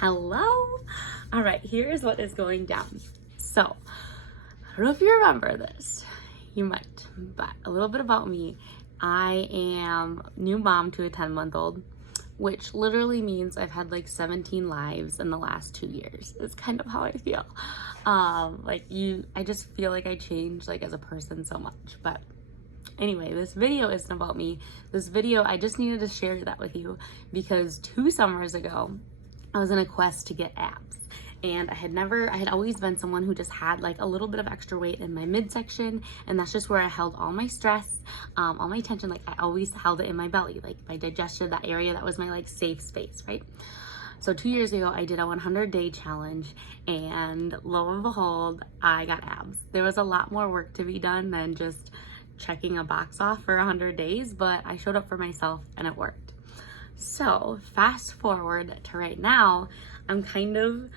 Hello. All right, here's what is going down. So, I don't know if you remember this. You might, but a little bit about me. I am new mom to a 10-month-old, which literally means I've had like 17 lives in the last 2 years. It's kind of how I feel. I just feel like I changed like as a person so much. But anyway, this video isn't about me. This video, I just needed to share that with you because 2 summers ago, I was in a quest to get abs. And I had always been someone who just had like a little bit of extra weight in my midsection, and that's just where I held all my stress, all my tension. Like I always held it in my belly, like my digestion, that area that was my like safe space, right? So 2 years ago, I did a 100-day challenge, and lo and behold, I got abs. There was a lot more work to be done than just checking a box off for 100 days, but I showed up for myself and it worked. So fast forward to right now, I'm kind of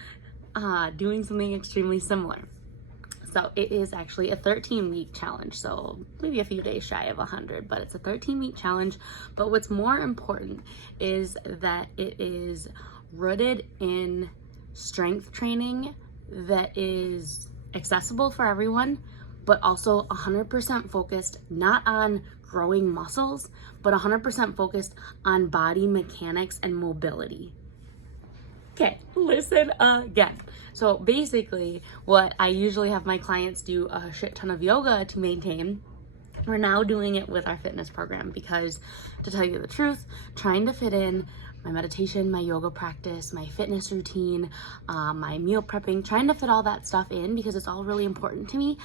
doing something extremely similar. So it is actually a 13-week challenge, so maybe a few days shy of 100, but it's a 13-week challenge. But what's more important is that it is rooted in strength training that is accessible for everyone, but also 100% focused not on growing muscles, but 100% focused on body mechanics and mobility. Okay, listen again. So basically, what I usually have my clients do a shit ton of yoga to maintain, we're now doing it with our fitness program because, to tell you the truth, trying to fit in my meditation, my yoga practice, my fitness routine, my meal prepping, trying to fit all that stuff in because it's all really important to me,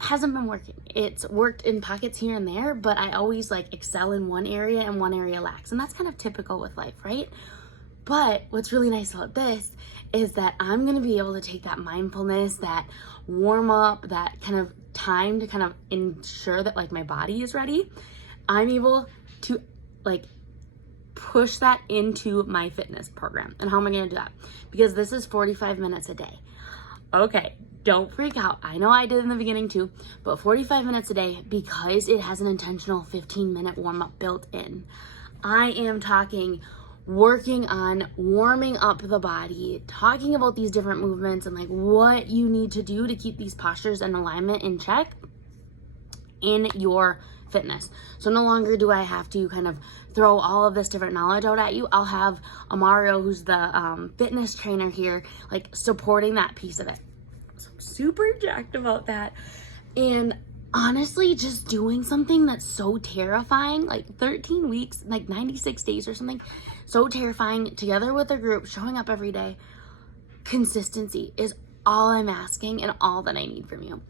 hasn't been working. It's worked in pockets here and there, but I always like excel in one area and one area lacks. And that's kind of typical with life, right? But what's really nice about this is that I'm going to be able to take that mindfulness, that warm up, that kind of time to kind of ensure that like my body is ready. I'm able to like push that into my fitness program. And how am I going to do that? Because this is 45 minutes a day. Okay, don't freak out. I know I did in the beginning too, but 45 minutes a day because it has an intentional 15-minute warm-up built in. I am talking working on warming up the body, talking about these different movements and like what you need to do to keep these postures and alignment in check in your fitness. So no longer do I have to kind of throw all of this different knowledge out at you. I'll have Amario, who's the fitness trainer here, like supporting that piece of it. So I'm super jacked about that. And honestly, just doing something that's so terrifying, like 13 weeks, like 96 days or something, so terrifying, together with a group, showing up every day. Consistency is all I'm asking and all that I need from you.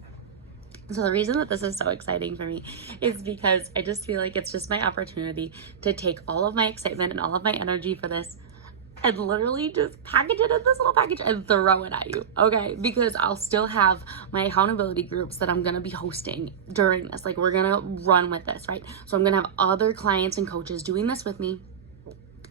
So the reason that this is so exciting for me is because I just feel like it's just my opportunity to take all of my excitement and all of my energy for this and literally just package it in this little package and throw it at you, okay? Because I'll still have my accountability groups that I'm gonna be hosting during this. Like, we're gonna run with this, right? So I'm gonna have other clients and coaches doing this with me.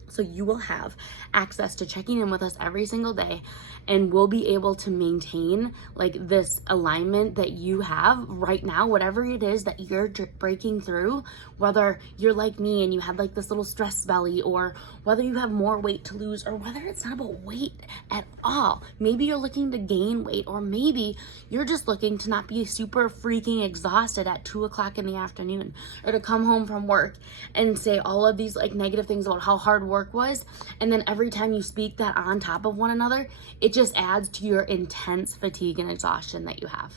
So you will have access to checking in with us every single day, and we'll be able to maintain like this alignment that you have right now, whatever it is that you're breaking through, whether you're like me and you had like this little stress belly, or whether you have more weight to lose, or whether it's not about weight at all. Maybe you're looking to gain weight, or maybe you're just looking to not be super freaking exhausted at 2 o'clock in the afternoon, or to come home from work and say all of these like negative things about how hard work was, and then every time you speak that on top of one another, it just adds to your intense fatigue and exhaustion that you have.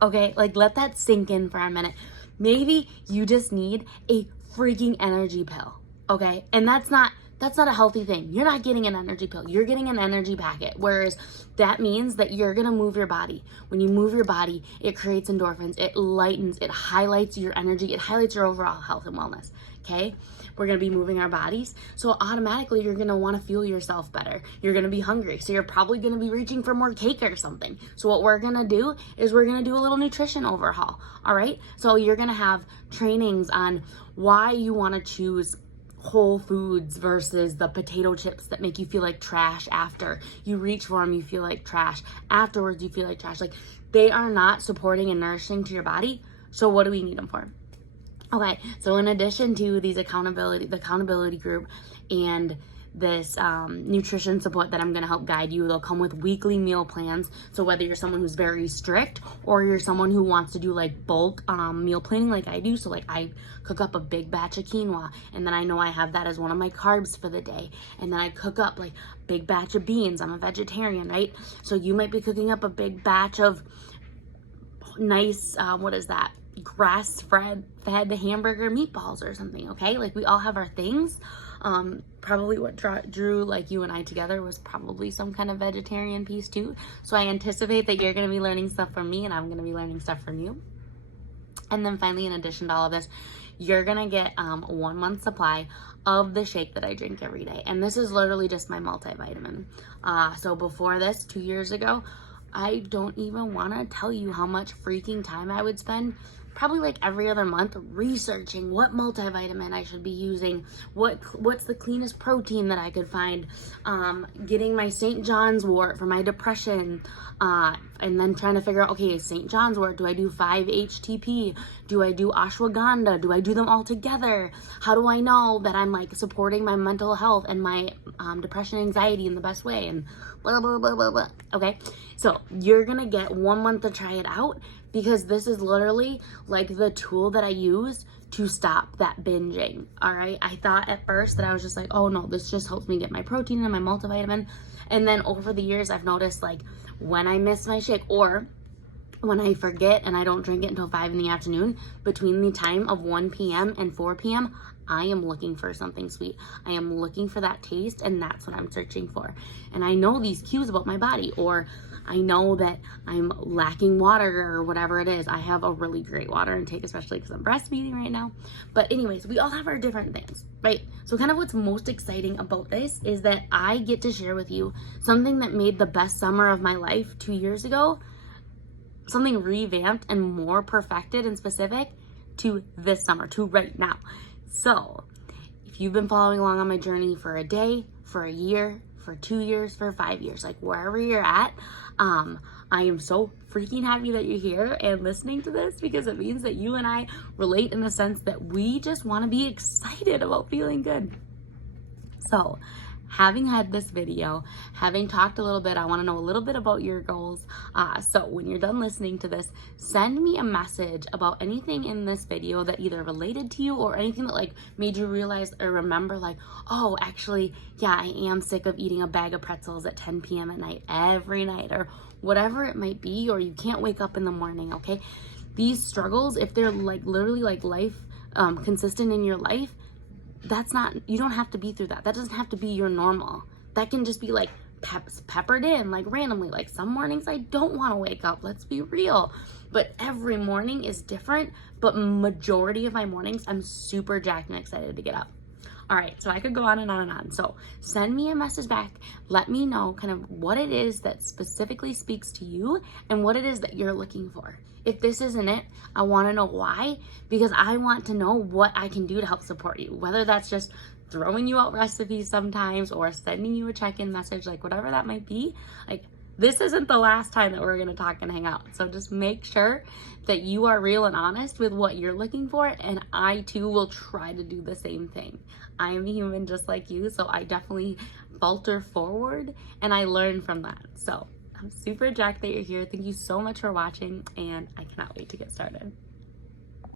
Okay, like let that sink in for a minute. Maybe you just need a freaking energy pill, okay? And that's not a healthy thing. You're not getting an energy pill. You're getting an energy packet, whereas that means that you're gonna move your body. When you move your body, it creates endorphins, it lightens, it highlights your energy, it highlights your overall health and wellness, okay? We're gonna be moving our bodies, so automatically you're gonna wanna fuel yourself better. You're gonna be hungry, so you're probably gonna be reaching for more cake or something. So what we're gonna do is we're gonna do a little nutrition overhaul, all right? So you're gonna have trainings on why you wanna choose whole foods versus the potato chips that make you feel like trash after you reach for them. You feel like trash afterwards. You feel like trash. Like, they are not supporting and nourishing to your body. So what do we need them for? Okay, so in addition to the accountability group and this nutrition support that I'm gonna help guide you. They'll come with weekly meal plans. So whether you're someone who's very strict or you're someone who wants to do like bulk meal planning like I do, so like I cook up a big batch of quinoa, and then I know I have that as one of my carbs for the day, and then I cook up like big batch of beans. I'm a vegetarian, right? So you might be cooking up a big batch of nice grass-fed hamburger meatballs or something. Okay, like we all have our things. Probably what drew like you and I together was probably some kind of vegetarian piece too. So I anticipate that you're going to be learning stuff from me and I'm going to be learning stuff from you. And then finally, in addition to all of this, you're going to get 1 month supply of the shake that I drink every day. And this is literally just my multivitamin. So before this, 2 years ago, I don't even want to tell you how much freaking time I would spend, probably like every other month, researching what multivitamin I should be using, what's the cleanest protein that I could find, getting my St. John's wort for my depression, and then trying to figure out, okay, St. John's wort, do I do 5-HTP? Do I do ashwagandha? Do I do them all together? How do I know that I'm like supporting my mental health and my depression, anxiety in the best way? And blah, blah, blah, blah, blah. Okay, so you're gonna get 1 month to try it out, because this is literally like the tool that I use to stop that binging. All right, I thought at first that I was just like, oh no, this just helps me get my protein and my multivitamin. And then over the years, I've noticed like when I miss my shake or when I forget and I don't drink it until 5 in the afternoon, between the time of 1 p.m. and 4 p.m., I am looking for something sweet. I am looking for that taste, and that's what I'm searching for. And I know these cues about my body, or I know that I'm lacking water or whatever it is. I have a really great water intake, especially because I'm breastfeeding right now. But anyways, we all have our different things, right? So kind of what's most exciting about this is that I get to share with you something that made the best summer of my life 2 years ago, something revamped and more perfected and specific to this summer, to right now. So if you've been following along on my journey for a day, for a year, for 2 years, for 5 years, like wherever you're at, I am so freaking happy that you're here and listening to this, because it means that you and I relate in the sense that we just want to be excited about feeling good. So having had this video, having talked a little bit, I want to know a little bit about your goals. So when you're done listening to this, send me a message about anything in this video that either related to you or anything that like made you realize or remember like, oh, actually, yeah, I am sick of eating a bag of pretzels at 10 p.m. at night, every night, or whatever it might be, or you can't wake up in the morning, okay? These struggles, if they're like literally like life, consistent in your life, that's not, you don't have to be through that. That doesn't have to be your normal. That can just be like peppered in like randomly. Like some mornings I don't want to wake up, let's be real. But every morning is different. But majority of my mornings, I'm super jacked and excited to get up. All right, so I could go on and on and on. So send me a message back. Let me know kind of what it is that specifically speaks to you and what it is that you're looking for. If this isn't it, I want to know why, because I want to know what I can do to help support you, whether that's just throwing you out recipes sometimes or sending you a check-in message, like whatever that might be. Like, this isn't the last time that we're going to talk and hang out. So just make sure that you are real and honest with what you're looking for. And I too will try to do the same thing. I am a human just like you. So I definitely falter forward and I learn from that. So I'm super jacked that you're here. Thank you so much for watching and I cannot wait to get started.